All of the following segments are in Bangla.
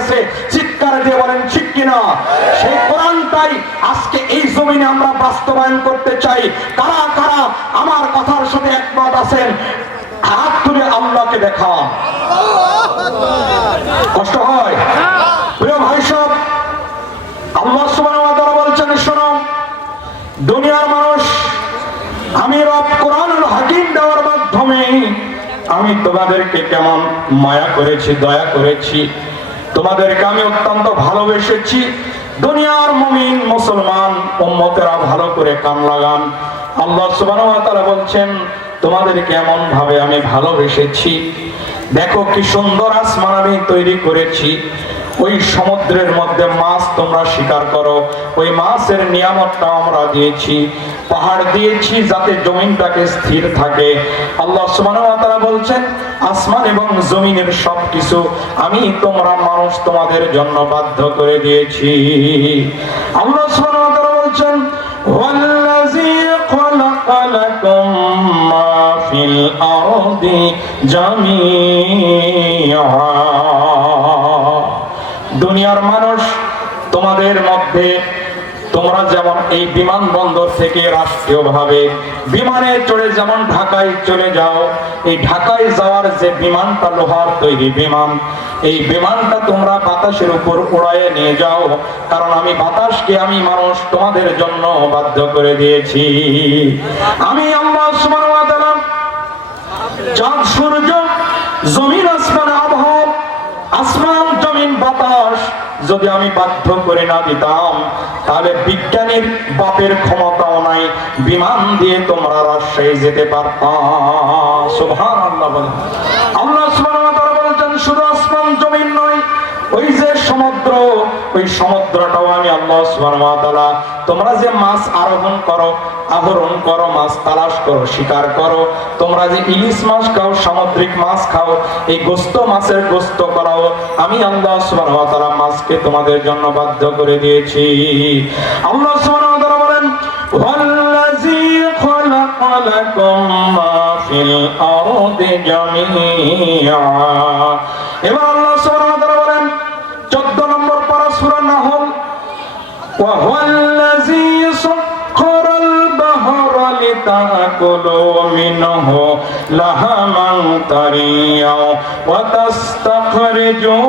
গেছে চিৎকার দিয়ে বলেন, ঠিক কিনা? সেই কোরআনটাই আজকে এই জমিনে আমরা বাস্তবায়ন করতে চাই। কারা কারা আমার কথার সাথে একমত আছেন? হাত তুলে আল্লাহকে দেখা কষ্ট হয়? প্রিয় ভাই সব আল্লাহ তাআলা বলছেন, শোনো, দুনিয়ার মানুষ আমি রব কোরআনুল হাকিম দেওয়ার মাধ্যমে আমি তোমাদেরকে কেমন মায়া করেছি, দয়া করেছি তোমাদেরকে আমি অত্যন্ত ভালোবেসেছি। দুনিয়ার মুমিন মুসলমান উম্মতেরা ভালো করে কান লাগান। আল্লাহ তাআলা বলছেন, তোমাদেরকে এমন ভাবে আমি ভালোবেসেছি। দেখো কি সুন্দর আসমান আমি তৈরি করেছি। ওই সমুদ্রের মধ্যে মাছ তোমরা শিকার করো। ওই মাছের নিয়ামতটা আমরা দিয়েছি। পাহাড় দিয়েছি যাতে জমিনটাকে স্থির থাকে। আল্লাহ তাআলা বলছেন আসমান এবং জমিনের সবকিছু আমি তোমরা মানুষ তোমাদের জন্য বাধ্য করে দিয়েছি। বলছেন দুনিয়ার মানুষ তোমাদের মধ্যে তোমরা যেমন এই বিমানবন্দর থেকে রাষ্ট্রীয় ভাবে বিমানে চড়ে যেমন ঢাকায় চলে যাও, এই ঢাকায় যাওয়ার যে বিমানটা, লোহার তৈরি বিমান, এই বিমানটা তোমরা বাতাসের উপর উড়াইয়ে নিয়ে যাও, কারণ আমি বাতাসকে আমি মানুষ তোমাদের জন্য বাধ্য করে দিয়েছি। আমি আল্লাহ চাঁদ, সূর্য, জমিন, আসমান যদি আমি বাধ্য করে না দিতাম, তাহলে বিজ্ঞানীর বাপের ক্ষমতাও নাই, বিমান দিয়ে তোমরা রাজশাহী যেতে পারতাম আল্লাহ বলেছেন, শুধু আসমান জমিন নয়, ওই যে সমুদ্র ওই সমুদ্রটাও আমি আল্লাহ সুবহানাহু তোমরা যে মাছ আরোহণ করো, আহরণ করো, মাছ তালাশ করো, শিকার করো, তোমরা যে ইলিশ মাছ খাও, সামুদ্রিক মাছ খাও, এই গোস্ত মাছের গোস্ত করাও, আমি আল্লাহ তাআলা মাছকে তোমাদের জন্য বাধ্য করে দিয়েছি। আল্লাহ তাআলা বলেন, ওয়াল্লাযী খালাকা লাকুম মা ফিল لتأكلوا منه لحما طريا وتستخرجوا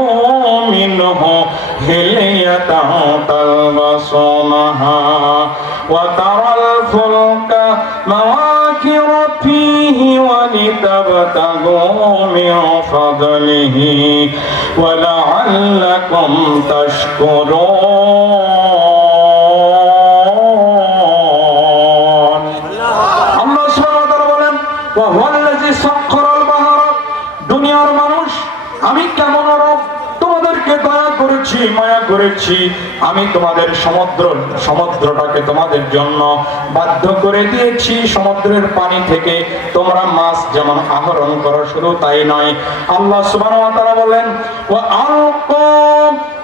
منه هلية تلبسونها وترى الفلك مواكر فيه ولتبتغوا من فضله ولعلكم تشكرون. করেছি, আমি তোমাদের সমুদ্র, সমুদ্রটাকে তোমাদের জন্য বাধ্য করে দিয়েছি। সমুদ্রের পানি থেকে তোমরা মাছ যেমন আহরণ করো, শুধু তাই নয়। আল্লাহ তাআলা বলেন আলকা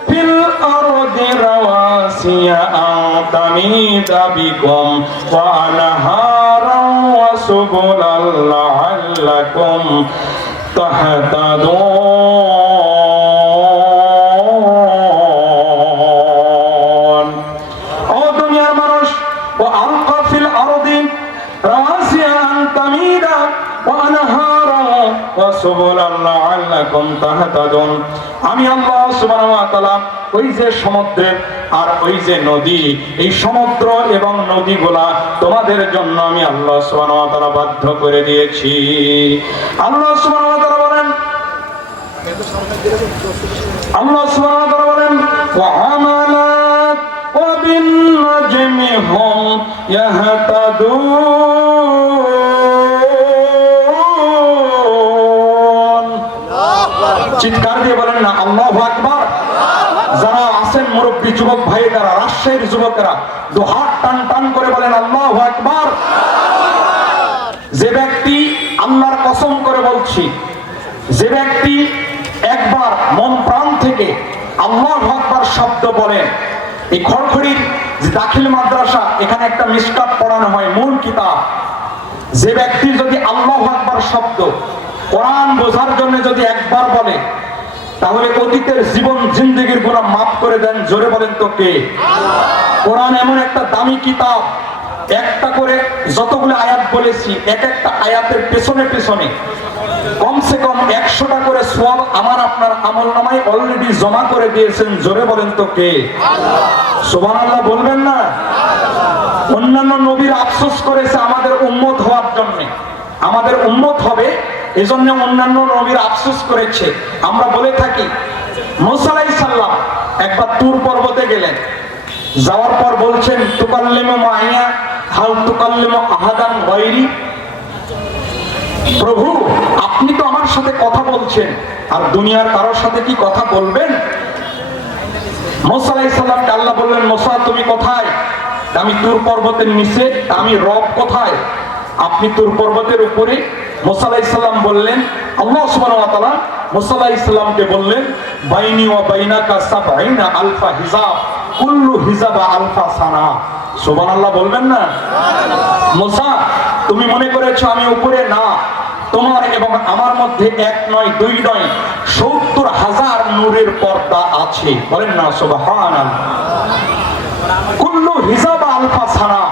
ফিল আরদি রাওয়াসিয়া তামিদা বিকুম, ওয়া আনহারা ওয়া সুবুলাল লাআল্লাকুম তাহতাদুন। আমি আল্লাহ ওই যে সমুদ্রের আর ওই যে নদী, এই সমুদ্র এবং নদীগুলা তোমাদের জন্য আমি আল্লাহ সুবহানাহু বাধ্য করে দিয়েছি। আল্লাহ সুবহানাহু বলেন, আল্লাহ সুবহানাহু বলেন চিৎকার দিয়ে বলেন না, আল্লাহু আকবার। যারা আছেন মুরব্বী যুবক ভাইয়েরা, রাজশাহীর যুবকেরা, দু হাত টান টান করে বলেন, আল্লাহ একবার যে ব্যক্তি আল্লাহর কসম করে বলছি, যে ব্যক্তি একবার মন প্রাণ থেকে আল্লাহ আকবার শব্দ বলেন, এই খড়খড়ির যে দাখিল মাদ্রাসা, এখানে একটা মিসকাত পড়ানো হয়, মূল কিতাব। যে ব্যক্তি যদি আল্লাহ আকবার শব্দ কোরআন বোঝার জন্য যদি একবার বলে, তাহলে অতীতের জীবন জিন্দগির গুণা মাফ করে দেন। জোরে বলেন তো কে? কোরআন এমন একটা দামি কিতাব, একটা করে যতগুলো আয়াত বলেছি, এক একটা আয়াতের পেছনে পেছনে কমসে কম একশোটা করে সব আমার আপনার আমল নামায় অলরেডি জমা করে দিয়েছেন। জোরে বলেন তো কে? সোবান আল্লাহ বলবেন না? অন্যান্য নবীর আফসোস করেছে আমাদের উন্মত হওয়ার জন্য। আমাদের উন্মত হবে এজন্য অন্যান্য নবীর আফসোস করেছে। আমরা বলে থাকি মোসালাই সাল্লাম একবার তুর পর্বতে গেলেন। যাওয়ার পর বলছেন, তুকাল্লিম মাহিয়া হাল তুকাল্লিম আহাদান গৈরি প্রভু, আপনি তো আমার সাথে কথা বলছেন, আর দুনিয়ার কারোর সাথে কি কথা বলবেন? মোসা আলাইসাল্লামকে আল্লাহ বললেন, মোসা, তুমি কোথায়? আমি তুর পর্বতের নিচে, আমি রব কোথায়? আপনি তুর পর্বতের উপরে মোসা আলাইসাল্লাম বললেন আল্লাহ সুবহানাহু ওয়া তাআলা মোসা আলাইসাল্লামকে বললেন বাইনি ওয়া বাইনাকা সাবঈনা আলফা হিজাব কুল্লু হিজাবা আলফা সানা। সুবহানাল্লাহ বলবেন না? মোসা তুমি মনে করেছ আমি উপরে? না। তোমার এবং আমার মধ্যে এক নয় দুই নয় সত্তর হাজার নূরের পর্দা আছে। বলেন না সুবহান কুল্লু হিসাব আলফা ছাড়া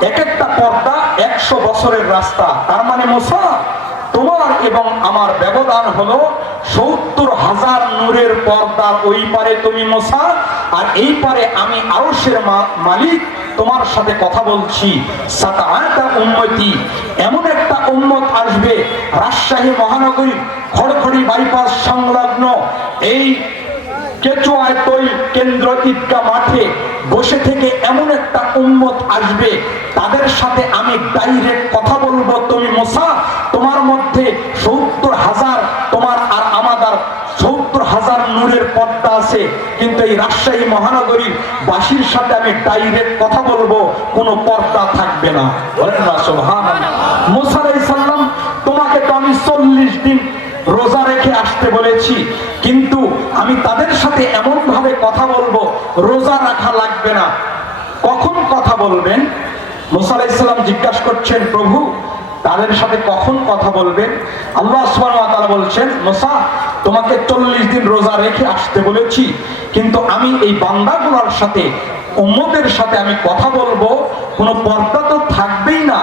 এক একটা পর্দা একশো বছরের রাস্তা। তার মানে মোসা, তোমার এবং আমার ব্যবধান হলো সত্তর হাজার নূরের পর্দা। ওই পারে তুমি মোসা, আর এই পারে আমি আরশের মা- মালিক। তোমার সাথে কথা বলছি। এমন একটা উম্মত আসবে, রাজশাহী মহানগরী খড়খড়ি বাইপাস সংলগ্ন। এই কেচুয়ায় তৈল কেন্দ্র ঈদগা মাঠে বসে থেকে এমন একটা উম্মত আসবে, তাদের সাথে আমি ডাইরেক্ট কথা বলব। তুমি মোসা, তোমার মধ্যে সত্তর হাজার, তোমার আর আমাদের সত্তর হাজার নূরের পর্দা আছে। কিন্তু এই রাজশাহী মহানগরীর বাসীর সাথে আমি ডাইরেক্ট কথা বলব, কোনো পর্দা থাকবে না। বলেন না সোহান তোমাকে তো আমি চল্লিশ দিন রোজা রেখে আসতে বলেছি। কিন্তু আমি তাদের সাথে এমন ভাবে কথা বলব, রোজা রাখা লাগবে না। কখন কথা বলবেন? মুসা জিজ্ঞাসা করছেন, প্রভু, তাদের সাথে কখন কথা বলবেন? আল্লাহ ওয়া বলছেন, মুসা, তোমাকে চল্লিশ দিন রোজা রেখে আসতে বলেছি, কিন্তু আমি এই বান্দাগুলোর সাথে, উম্মতের সাথে আমি কথা বলব, কোনো পর্দা তো থাকবেই না।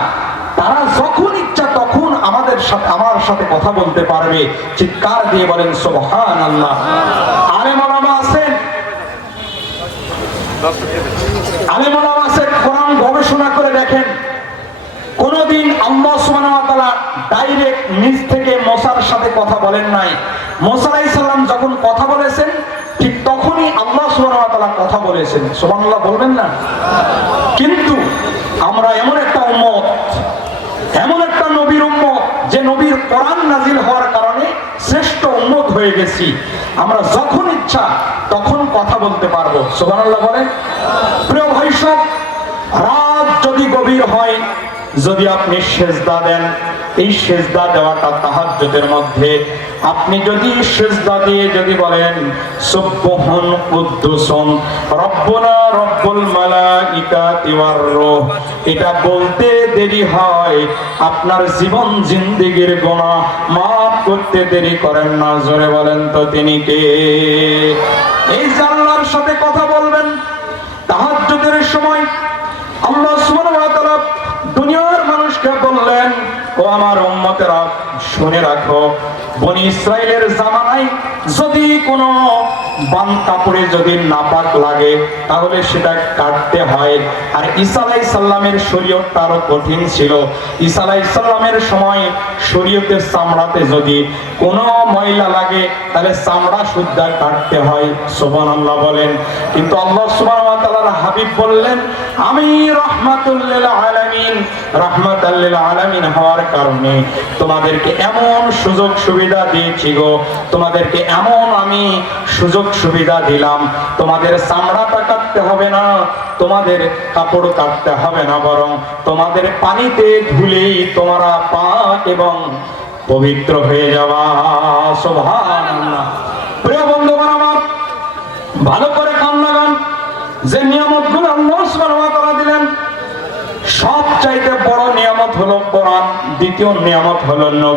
তারা যখন ইচ্ছা তখন আমাদের সাথে আমার সাথে কথা বলতে পারবে। চিৎকার দিয়ে বলেন সুবহান আল্লাহ আরে মালামা আছেন? আলে মালামা আছেন? কোরআন গবেষণা করে দেখেন। ডাইরেক্ট থেকে সাথে কথা বলেন নাই। যখন কথা বলেছেন, ঠিক তখনই কথা বলেছেন। বলবেন না? কিন্তু আমরা এমন একটা উম্মত এমন একটা নবীর উম্মত যে নবীর কোরআন নাজিল হওয়ার কারণে শ্রেষ্ঠ উম্মত হয়ে গেছি। আমরা যখন ইচ্ছা তখন কথা বলতে পারব। সুবহানাল্লাহ বলেন। প্রিয় ভাই সব রাত যদি গভীর হয়, যদি আপনি সেজদা দেন, এই সেজদা দেওয়াটা তাহাজ্জুদের মধ্যে। আপনি যদি সেজদা দিয়ে যদি বলেন, সুবহান কুদ্দুসুন, রব্বুনা রব্বুল মালাইকাতি ওয়ার রূহ। এটা বলতে দেরি হয়, আপনার জীবন জিন্দিগির গোনা মাফ করতে দেরি করেন না। জোরে বলেন তো তিনি কে? এই যে আল্লাহর সাথে কথা বলবেন তাহাজ্জুদের সময় আল্লাহ সুবহানাহু ওয়া তাআলা দুনিয়ার মানুষকে বললেন ও আমার উম্মতেরা শুনে রাখো, বনি ইসরায়েলের জামানায় যদি কোনো বান কাপড়ে যদি নাপাক লাগে, তাহলে সেটা কাটতে হয়। আর ঈসা আলাইহিস সালামের শরীয়তটা আরও কঠিন ছিল। ঈসা আলাইহিস সালামের সময় শরীয়তের চামড়াতে যদি কোনো ময়লা লাগে, তাহলে চামড়া শুদ্ধা কাটতে হয়। সুবহানাল্লাহ বলেন। কিন্তু আল্লাহ সুবহানাহু ওয়া তাআলার হাবিব বললেন, আমি রহমাতুল্লিল আলামিন হওয়ার কারণে তোমাদেরকে এমন সুযোগ সুবিধা দিয়েছি গো। তোমাদেরকে এমন আমি সুযোগ সুবিধা দিলাম। তোমাদের চামড়াটা কাটতে হবে না, তোমাদের কাপড় কাটতে হবে না বরং তোমাদের পানিতে ধুলেই তোমরা পাক এবং পবিত্র হয়ে যাওয়া সুবহানাল্লাহ। প্রিয় আমার, ভালো করে যে নিয়ামতগুলো আল্লাহ সুবহানাহু দিলেন সবচাইতে বড় নিয়ামত হলো কোরআন দ্বিতীয় নিয়ামত হলো